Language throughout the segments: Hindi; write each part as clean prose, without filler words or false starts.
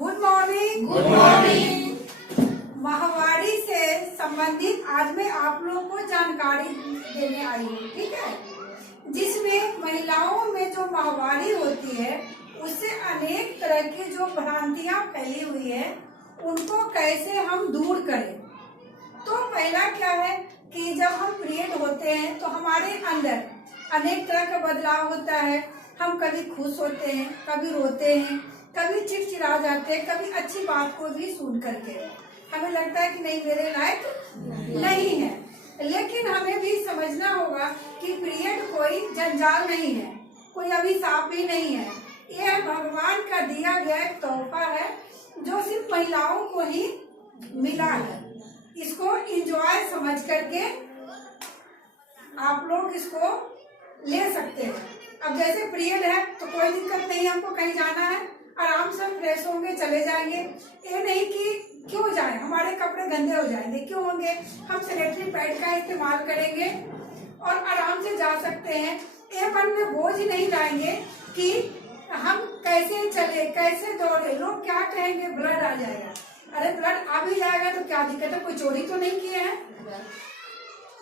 Good morning. Good morning. माहवारी से संबंधित आज मैं आप लोगों को जानकारी देने आई हूँ, ठीक है। जिसमें महिलाओं में जो माहवारी होती है उससे अनेक तरह की जो भ्रांतियां फैली हुई है उनको कैसे हम दूर करें। तो पहला क्या है कि जब हम पीरियड होते हैं तो हमारे अंदर अनेक तरह का बदलाव होता है। हम कभी खुश होते हैं, कभी रोते हैं, कभी चिड़चिड़ा जाते हैं, कभी अच्छी बात को भी सुन करके हमें लगता है कि नहीं मेरे लायक नहीं है। लेकिन हमें भी समझना होगा कि पीरियड कोई जंजाल नहीं है, कोई अभिशाप भी नहीं है। यह भगवान का दिया गया एक तोहफा है जो सिर्फ महिलाओं को ही मिला है। इसको एंजॉय समझ करके आप लोग इसको ले सकते हैं। अब जैसे पीरियड है तो कोई दिक्कत नहीं, हमको कहीं जाना है, आराम से फ्रेश होंगे चले जाएंगे। ये नहीं कि क्यों जाए, हमारे कपड़े गंदे हो जाएंगे, क्यों होंगे, हम सैनिटरी पैड का इस्तेमाल करेंगे और आराम से जा सकते हैं। ये मन में बोझ नहीं लाएंगे कि हम कैसे चले, कैसे दौड़े, लोग क्या कहेंगे, ब्लड आ जाएगा। अरे ब्लड आ भी जाएगा तो क्या दिक्कत है, कोई चोरी तो नहीं किए हैं।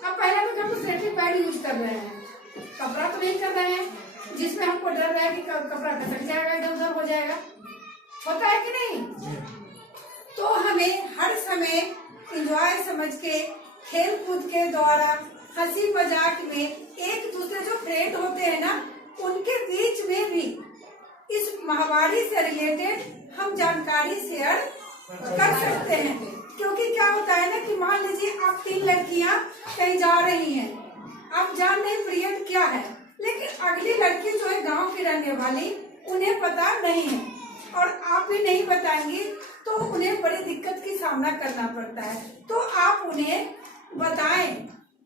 अब पहले तो हम सैनिटरी पैड यूज कर रहे हैं, कपड़ा तो नहीं कर रहे हैं जिसमें हमको डर रहा है कि कपड़ा खसक जाएगा, इधर उधर हो जाएगा। होता है कि नहीं? तो हमें हर समय एंजॉय समझ के, खेल कूद के द्वारा, हंसी मजाक में एक दूसरे जो फ्रेंड होते हैं ना उनके बीच में भी इस माहवारी से रिलेटेड हम जानकारी शेयर कर सकते हैं। क्योंकि क्या होता है ना कि मान लीजिए आप 3 लड़कियां कहीं जा रही हैं, आप जान नहीं पीरियड क्या है, लेकिन अगली लड़की जो है गांव की रहने वाली, उन्हें पता नहीं है और आप भी नहीं बताएंगे तो उन्हें बड़ी दिक्कत की सामना करना पड़ता है। तो आप उन्हें बताएं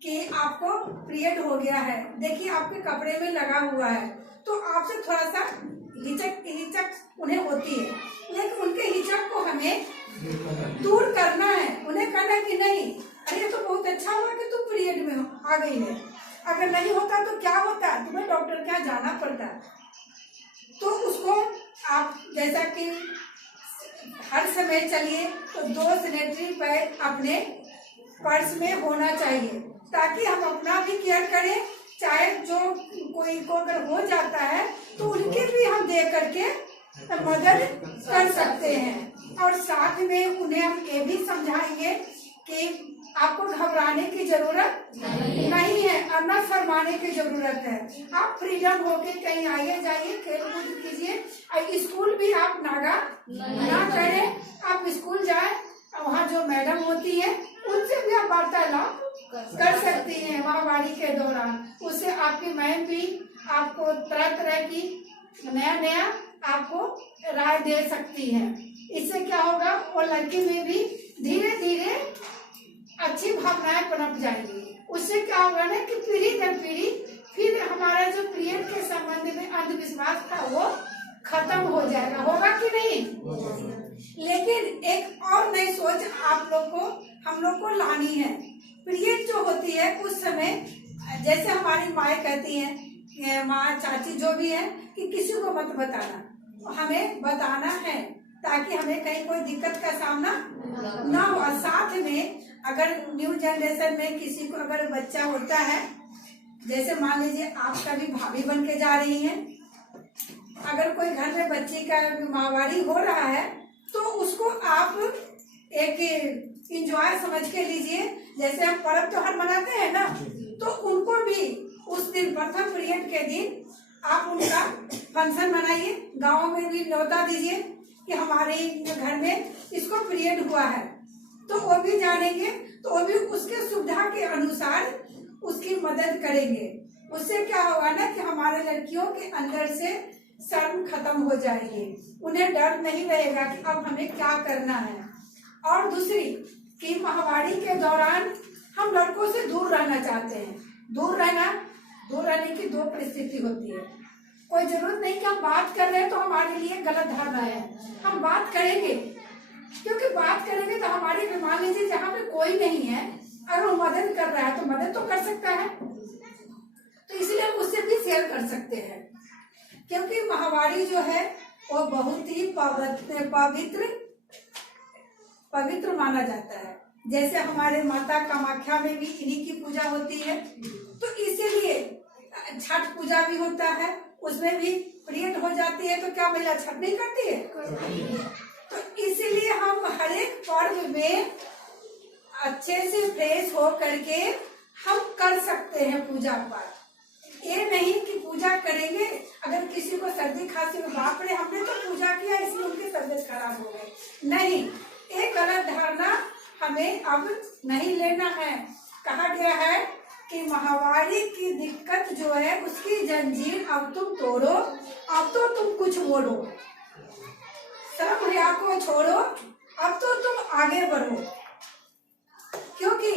कि आपको पीरियड हो गया है, देखिए आपके कपड़े में लगा हुआ है। तो आपसे थोड़ा सा हिचक उन्हें होती है, लेकिन उनके हिचक को हमें दूर करना है। उन्हें कहना है कि नहीं, अरे तो बहुत अच्छा हुआ कि तुम पीरियड में आ गई है, अगर नहीं होता तो क्या होता, तुम्हें डॉक्टर के यहाँ जाना पड़ता। तो उसको आप जैसा कि हर समय चलिए तो 2 सैनिटरी पैड अपने पर्स में होना चाहिए ताकि हम अपना भी केयर करें। चाहे जो कोई को अगर हो जाता है तो उनके भी हम दे करके मदद कर सकते हैं। और साथ में उन्हें हम ये भी समझाएंगे कि आपको घबराने की जरूरत नहीं है और न शर्माने की जरूरत है। आप फ्रीडम होके कहीं आइए जाइए, खेल कूद कीजिए। स्कूल भी आप नागा ना करें, आप स्कूल जाए, वहाँ जो मैडम होती है उनसे भी आप वार्तालाप कर सकती हैं माहवारी के दौरान। उससे आपकी मैम भी आपको तरह तरह की नया आपको राय दे सकती है। इससे क्या होगा, वो लड़की में भी धीरे धीरे अच्छी भावनाएं पनप जाएंगी। उससे क्या होगा ना कि पीढ़ी दर पीढ़ी फिर हमारा जो पीरियड के संबंध में अंधविश्वास था वो खत्म हो जाएगा। होगा कि नहीं? लेकिन एक और नई सोच आप लोग को, हम लोग को लानी है। पीरियड जो होती है उस समय जैसे हमारी माँ कहती हैं, माँ चाची जो भी है, कि किसी को मत बताना, हमें बताना है ताकि हमें कहीं कोई दिक्कत का सामना ना हो। साथ में अगर न्यू जनरेशन में किसी को अगर बच्चा होता है, जैसे मान लीजिए आप कभी भाभी बन के जा रही हैं, अगर कोई घर में बच्ची का माहवारी हो रहा है तो उसको आप एक एंजॉय समझ के लीजिए। जैसे हम पर्व त्योहार मनाते हैं ना, तो उनको भी उस दिन प्रथम पीरियड के दिन आप उनका फंक्शन मनाइए, गाँव में भी न्योता दीजिए कि हमारे घर में इसको पीरियड हुआ है, तो वो भी जानेंगे, तो वो भी उसके सुविधा के अनुसार उसकी मदद करेंगे। उससे क्या होगा ना कि हमारे लड़कियों के अंदर से शर्म खत्म हो जाएगी, उन्हें डर नहीं रहेगा कि अब हमें क्या करना है। और दूसरी कि माहवारी के दौरान हम लड़कों से दूर रहना चाहते हैं। दूर रहने की 2 परिस्थिति होती है। कोई जरूरत नहीं कि हम बात कर रहे हैं तो हमारे लिए गलत धारणा है, हम बात करेंगे, क्योंकि बात करेंगे तो हमारे, मान लीजिए जहाँ पे कोई नहीं है, अगर वो मदद कर रहा है तो मदद तो कर सकता है, तो इसलिए हम उससे भी शेयर कर सकते हैं। क्योंकि माहवारी जो है वो बहुत ही पवित्र माना जाता है। जैसे हमारे माता कामाख्या में भी इन्हीं की पूजा होती है, तो इसीलिए छठ पूजा भी होता है, उसमें भी पीरियड हो जाती है, तो क्या महिला छठ नहीं करती है? तो इसीलिए हम हर एक पर्व में अच्छे से फ्रेश हो करके हम कर सकते हैं पूजा पाठ। ये नहीं कि पूजा करेंगे, अगर किसी को सर्दी खांसी में बाप रे हमने तो पूजा किया इसलिए उनकी तबीयत खराब हो गई, नहीं, एक गलत धारणा हमें अब नहीं लेना है। कहा गया है कि माहवारी की दिक्कत जो है उसकी जंजीर अब तुम तोड़ो, अब तो तुम कुछ बोलो, शर्म हया को छोड़ो, अब तो तुम आगे बढ़ो। क्योंकि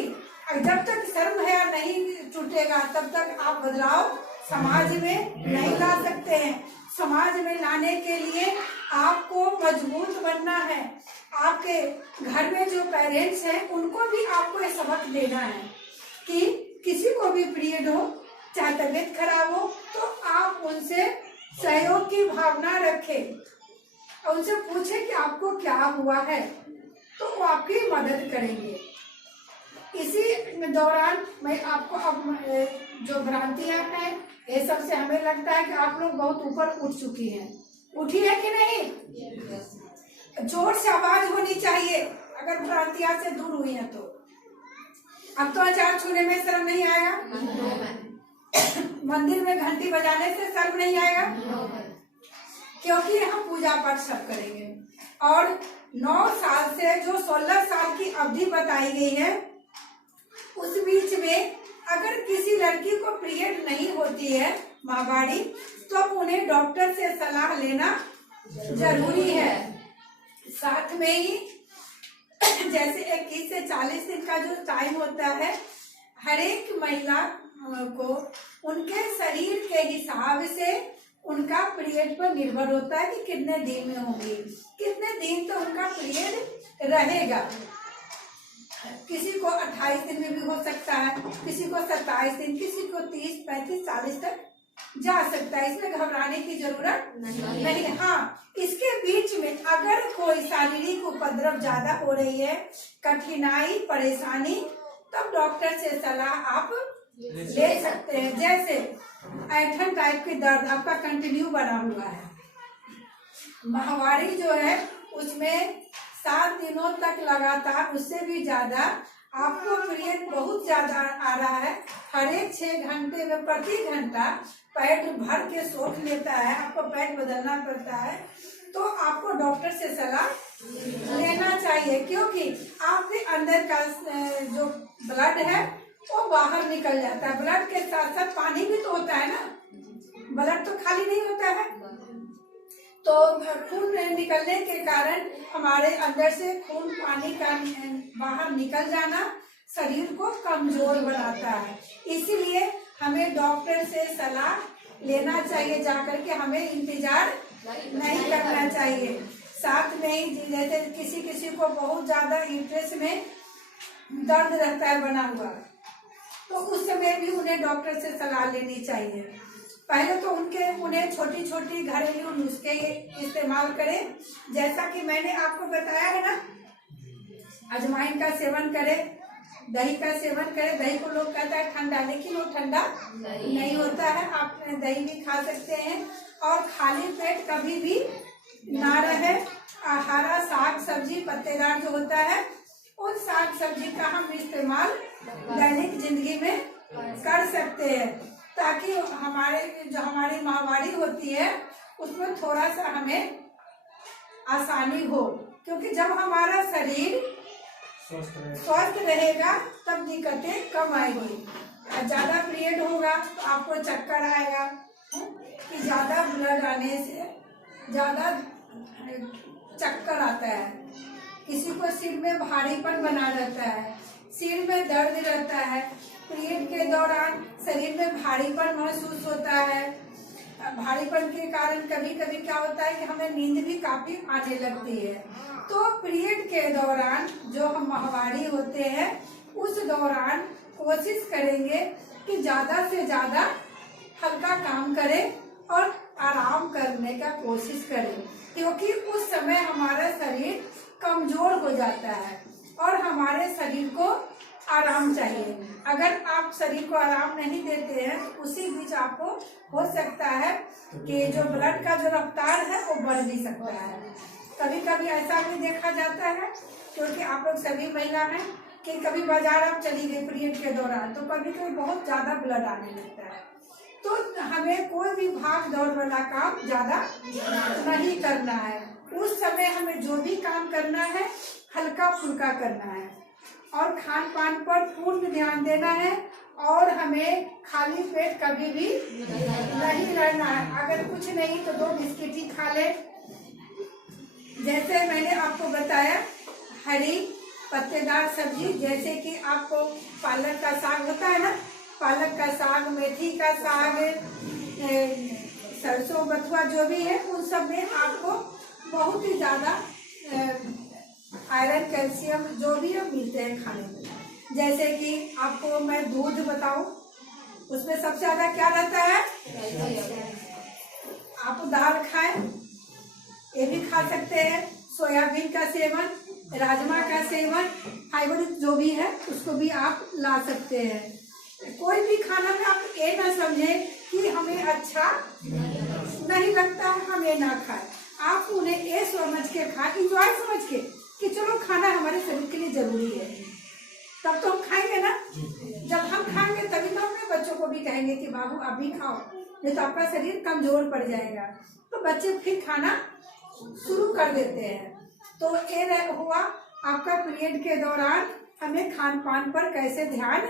जब तक शर्म हया नहीं छूटेगा तब तक आप बदलाव समाज में नहीं ला सकते हैं। समाज में लाने के लिए आपको मजबूत बनना है। आपके घर में जो पेरेंट्स हैं उनको भी आपको ये सबक देना है कि किसी को भी पीरियड हो, चाहे तबीयत खराब हो, तो आप उनसे सहयोग की भावना रखें और उनसे पूछें कि आपको क्या हुआ है, तो वो आपकी मदद करेंगे। इसी दौरान मैं आपको अब जो भ्रांतियां हैं ये सब से हमें लगता है कि आप लोग बहुत ऊपर उठ चुकी हैं। उठी है कि नहीं? जोर से आवाज होनी चाहिए अगर भ्रांतियां से दूर हुई है तो। अब तो अचार छूने में शर्म नहीं आएगा, मंदिर में घंटी बजाने से शर्म नहीं आएगा, क्योंकि हम पूजा पाठ सब करेंगे। और 9 साल से जो 16 साल की अवधि बताई गई है उस बीच में अगर किसी लड़की को पीरियड नहीं होती है माहवारी, तो उन्हें डॉक्टर से सलाह लेना जरूरी है। साथ में ही जैसे 21 से 40 दिन का जो टाइम होता है, हर एक महिला को उनके शरीर के हिसाब से उनका पीरियड पर निर्भर होता है कि कितने दिन में होंगी, कितने दिन तो उनका पीरियड रहेगा। किसी को 28 दिन में भी हो सकता है, किसी को 27 दिन, किसी को 30, 35, 40 तक जा सकता है। इसमें घबराने की जरूरत नहीं। हाँ, इसके बीच में अगर कोई शारीरिक उपद्रव ज्यादा हो रही है, कठिनाई परेशानी, तब डॉक्टर से सलाह आप ले सकते हैं। जैसे ऐठन टाइप की दर्द आपका कंटिन्यू बना हुआ है, माहवारी जो है उसमें 7 दिनों तक लगातार, उससे भी ज्यादा आपको पीरियड बहुत ज्यादा आ रहा है, हर एक 6 घंटे में प्रति घंटा पैड भर के सोख लेता है, आपको पैड बदलना पड़ता है, तो आपको डॉक्टर से सलाह लेना चाहिए। क्योंकि आपके अंदर का जो ब्लड है वो बाहर निकल जाता है। ब्लड के साथ साथ पानी भी तो होता है ना, ब्लड तो खाली नहीं होता है। तो खून निकलने के कारण हमारे अंदर से खून पानी का बाहर निकल जाना शरीर को कमजोर बनाता है। इसीलिए हमें डॉक्टर से सलाह लेना चाहिए, जाकर के हमें इंतजार नहीं करना चाहिए। साथ में ही जैसे किसी को बहुत ज्यादा यूट्रस में दर्द रहता है बना हुआ, तो उस समय भी उन्हें डॉक्टर से सलाह लेनी चाहिए। पहले तो उन्हें छोटी छोटी घरेलू नुस्खे इस्तेमाल करें, जैसा कि मैंने आपको बताया है ना, अजवाइन का सेवन करें, दही का सेवन करें। दही को लोग कहता है ठंडा, लेकिन वो ठंडा नहीं होता है, आप दही भी खा सकते हैं। और खाली पेट कभी भी ना रहे। हरा साग सब्जी पत्तेदार जो होता है, उन साग सब्जी का हम इस्तेमाल दैनिक जिंदगी में कर सकते हैं, ताकि हमारी माहवारी होती है उसमें थोड़ा सा हमें आसानी हो। क्योंकि जब हमारा शरीर स्वस्थ रहेगा तब दिक्कतें कम आएगी। ज्यादा पीरियड होगा तो आपको चक्कर आएगा, कि ज्यादा ब्लड आने से ज्यादा चक्कर आता है। किसी को सिर में भारीपन बना रहता है, सिर में दर्द रहता है, पीरियड के दौरान शरीर में भारीपन महसूस होता है। भारीपन के कारण कभी कभी क्या होता है कि हमें नींद भी काफी आने लगती है। तो पीरियड के दौरान जो हम माहवारी होते हैं उस दौरान कोशिश करेंगे कि ज्यादा से ज्यादा हल्का काम करें और आराम करने का कोशिश करें, क्योंकि उस समय हमारा शरीर कमजोर हो जाता है और हमारे शरीर को आराम चाहिए। अगर आप शरीर को आराम नहीं देते हैं तो उसी बीच आपको हो सकता है कि जो ब्लड का जो रफ्तार है वो बढ़ भी सकता है। कभी कभी ऐसा भी देखा जाता है, क्योंकि आप लोग सभी महिला हैं, कि कभी बाजार आप चली गई पीरियड के दौरान तो कभी कभी बहुत ज्यादा ब्लड आने लगता है, तो हमें कोई भी भाग दौड़ वाला काम ज्यादा नहीं करना है। उस समय हमें जो भी काम करना है हल्का फुल्का करना है और खान पान पर पूर्ण ध्यान देना है, और हमें खाली पेट कभी भी नहीं रहना है। अगर कुछ नहीं तो 2 बिस्किट ही खा ले। जैसे मैंने आपको बताया, हरी पत्तेदार सब्जी, जैसे कि आपको पालक का साग होता है ना, पालक का साग, मेथी का साग, सरसों बथुआ जो भी है, उन सब में आपको बहुत ही ज्यादा आयरन कैल्शियम जो भी है मिलते हैं खाने में। जैसे कि आपको मैं दूध बताऊं, उसमें सबसे ज्यादा क्या रहता है, आप दाल खाएं, ये भी खा सकते हैं, सोयाबीन का सेवन, राजमा का सेवन, फाइबर जो भी है उसको भी आप ला सकते हैं। कोई भी खाना में आप ये ना समझें कि हमें अच्छा नहीं लगता है, हम ये ना खाएं। आप उन्हें ये समझ के खाएं, इंजॉय समझ के, कि चलो खाना हमारे शरीर के लिए जरूरी है, तब तो हम खाएंगे ना। जब हम खाएंगे तभी तो अपने बच्चों को भी कहेंगे कि बाबू आप भी खाओ, नहीं तो आपका शरीर कमजोर पड़ जाएगा। तो बच्चे फिर खाना शुरू कर देते हैं। तो ये हुआ आपका पीरियड के दौरान हमें खान पान पर कैसे ध्यान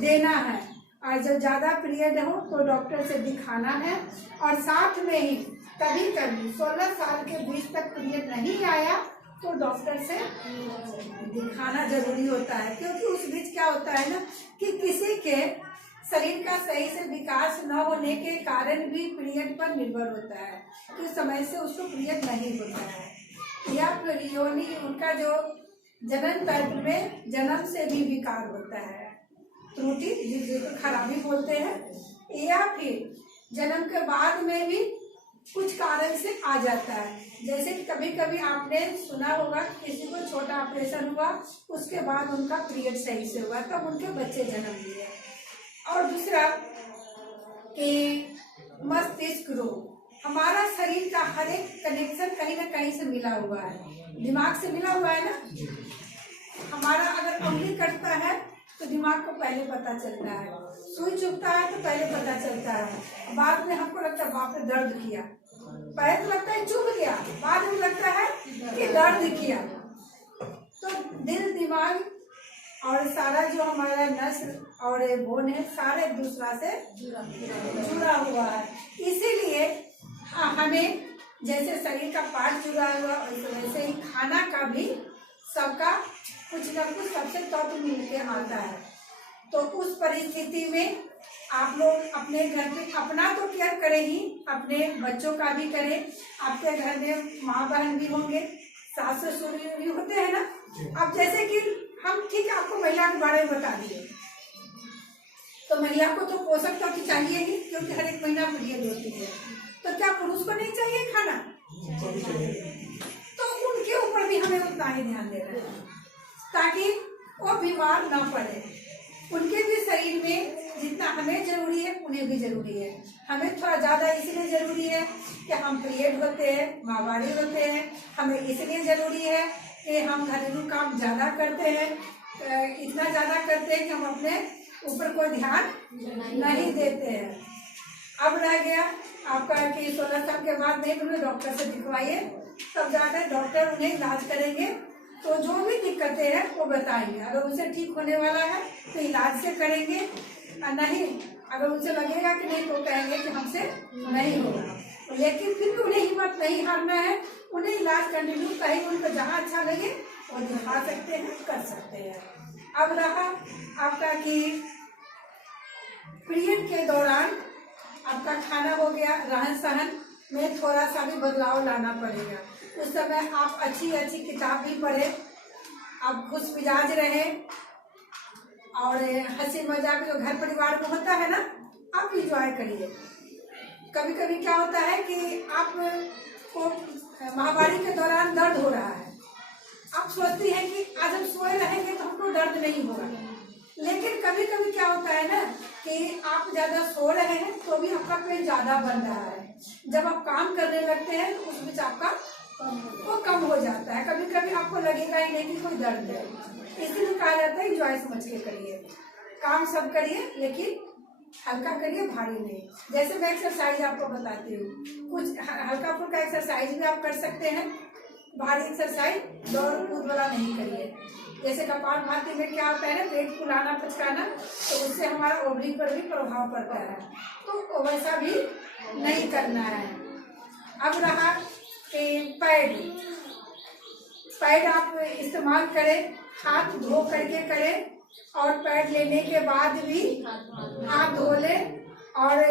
देना है, और जब ज्यादा पीरियड हो तो डॉक्टर से दिखाना है। और साथ में ही कभी कभी 16 साल के बीच तक पीरियड नहीं आया तो डॉक्टर से दिखाना जरूरी होता है, क्योंकि उस बीच क्या होता है ना कि किसी के शरीर का सही से विकास न होने के कारण भी पीरियड पर निर्भर होता है कि समय से उसको पीरियड नहीं होता है, या फिर योनि उनका जो जनन तंत्र में जन्म से भी विकार होता है, त्रुटि जिसको खराबी बोलते हैं, या फिर जन्म के बाद में भी कुछ कारण से आ जाता है। जैसे कि कभी कभी आपने सुना होगा किसी को छोटा ऑपरेशन हुआ, उसके बाद उनका पीरियड सही से हुआ, तब उनके बच्चे जन्म लिए। और दूसरा कि मस्तिष्क रोग, हमारा शरीर का हर एक कनेक्शन कहीं ना कहीं से मिला हुआ है, दिमाग से मिला हुआ है ना। हमारा अगर उंगली कटता है तो दिमाग को पहले पता चलता है, सुई चुभता है तो पहले पता चलता है, बाद में हमको लगता है बाप रे दर्द किया, पहले तो लगता है चुभ गया, बाद में लगता है कि दर्द किया। तो दिल, दिमाग और सारा जो हमारा नस और बोन है, सारे एक दूसरा से जुड़ा हुआ है। इसीलिए हमें जैसे शरीर का पार्ट जुड़ा हुआ वैसे ही खाना का भी सबका कुछ न कुछ सबसे तत्व मिल के आता है। तो उस परिस्थिति में आप लोग अपने घर पे अपना तो केयर करें ही, अपने बच्चों का भी करें। आपके घर में माँ बहन भी होंगे, सास ससुर भी होते हैं ना। अब जैसे कि हम ठीक है आपको महिला के बारे में बता दिए, तो महिला को तो पोषक तत्व चाहिए ही, क्योंकि हर एक महीना पीरियड होती है। तो क्या पुरुष को नहीं चाहिए खाना? तो उनके ऊपर भी हमें उतना ही ध्यान देना है ताकि वो बीमार ना पड़े। उनके भी शरीर में जितना हमें जरूरी है उन्हें भी जरूरी है। हमें थोड़ा ज्यादा इसलिए जरूरी है कि हम पीरियड होते हैं, माहवारी होते हैं, हमें इसलिए जरूरी है कि हम घरेलू काम ज्यादा करते हैं, इतना ज्यादा करते हैं कि हम अपने ऊपर कोई ध्यान नहीं देते हैं। अब रह गया आपका कि 16 साल के बाद नहीं, उन्हें डॉक्टर से दिखवाइए, तब जाकर डॉक्टर उन्हें इलाज करेंगे। तो जो भी दिक्कतें हैं वो बताएंगे। अगर उनसे ठीक होने वाला है तो इलाज से करेंगे, और नहीं अगर उनसे लगेगा कि नहीं तो कहेंगे कि हमसे नहीं होगा। लेकिन फिर भी उन्हें हिम्मत नहीं हारना है, उन्हें इलाज करने में कहीं उनको जहाँ अच्छा लगे वो दिखा सकते हैं, कर सकते हैं। अब रहा आपका कि पीरियड के दौरान आपका खाना हो गया, रहन सहन में थोड़ा सा भी बदलाव लाना पड़ेगा। उस समय आप अच्छी अच्छी किताब भी पढ़ें, आप खुश मिजाज रहें, और हंसी मजाक जो घर परिवार में होता है ना, आप इंजॉय करिए। कभी कभी क्या होता है कि आपको माहवारी के दौरान दर्द हो रहा है, आप सोचती हैं कि आज हम सोए रहेंगे तो हमको दर्द नहीं होगा, लेकिन कभी कभी क्या होता है ना कि आप ज्यादा सो रहे हैं तो भी आपका पेट ज्यादा बन रहा है, जब आप काम करने लगते हैं तो उस बीच आपका वो कम हो जाता है, कभी कभी आपको लगेगा ही नहीं कि कोई दर्द है। इसलिए कहा जाता है एंजॉय समझ के करिए, काम सब करिए लेकिन हल्का करिए, भारी नहीं। जैसे मैं एक्सरसाइज आपको बताती हूँ, कुछ हल्का फुल्का एक्सरसाइज भी आप कर सकते हैं, भारी एक्सरसाइज दौड़ कूद वाला नहीं करिए। जैसे कपालभाति में क्या होता है ना, पेट फुलाना पचकाना, तो उससे हमारा ओवरी पर भी प्रभाव पड़ता है, तो वैसा भी नहीं करना है। अब रहा पैड आप इस्तेमाल करें, हाथ धो करके करें, और पैड लेने के बाद भी हाथ धो लें, और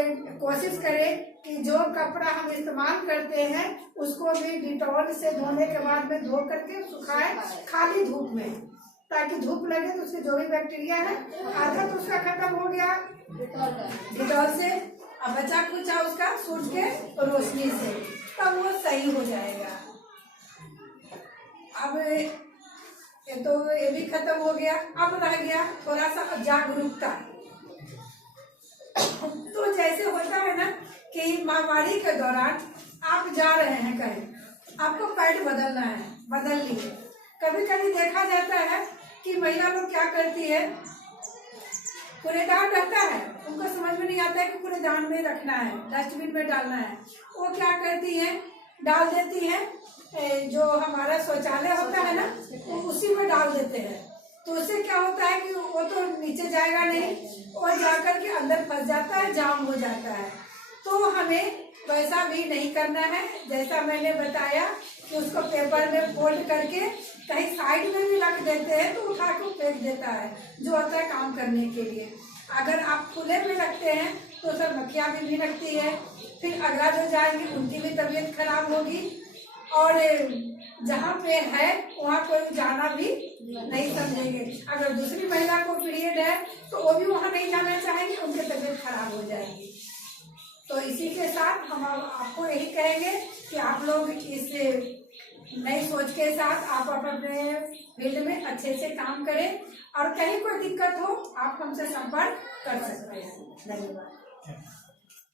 कोशिश करें कि जो कपड़ा हम इस्तेमाल करते हैं उसको भी डिटॉल से धोने के बाद में धो करके सुखाएं खाली धूप में, ताकि धूप लगे तो उसके जो भी बैक्टीरिया है आधा तो उसका खत्म हो गया डिटॉल से, अब बचा कुचा उसका सूरज के रोशनी से, तब वो सही हो जाएगा। अब तो ये भी खत्म हो गया। अब रह गया थोड़ा सा जागरूकता। तो जैसे होता है ना कि माहवारी के दौरान आप जा रहे हैं कहीं, आपको पैड बदलना है, बदल लीजिए। कभी कभी देखा जाता है कि महिला लोग क्या करती है, कूड़ेदान रहता है, उनको समझ में नहीं आता है कि कूड़ेदान में रखना है, डस्टबिन में डालना है, वो क्या करती है, डाल देती है जो हमारा शौचालय होता है ना, वो उसी में डाल देते हैं। तो उससे क्या होता है कि वो तो नीचे जाएगा नहीं, और जाकर के अंदर फंस जाता है, जाम हो जाता है। तो हमें वैसा भी नहीं करना है। जैसा मैंने बताया कि उसको पेपर में फोल्ड करके कहीं साइड में भी रख देते हैं तो उठा के फेंक देता है, जो होता है काम करने के लिए। अगर आप खुले में रखते हैं तो सर मक्खियाँ भी भिनकती है, फिर अगला जो जाएंगे उनकी भी तबीयत खराब होगी, और जहाँ पे है वहाँ कोई जाना भी नहीं समझेंगे। अगर दूसरी महिला को पीरियड है तो वो भी वहाँ नहीं जाना चाहेंगे, उनकी तबीयत खराब हो जाएगी। तो इसी के साथ हम आपको यही कहेंगे कि आप लोग इस नई सोच के साथ आप अपने फील्ड में अच्छे से काम करें, और कहीं कोई दिक्कत हो आप हमसे संपर्क कर सकते हैं। धन्यवाद।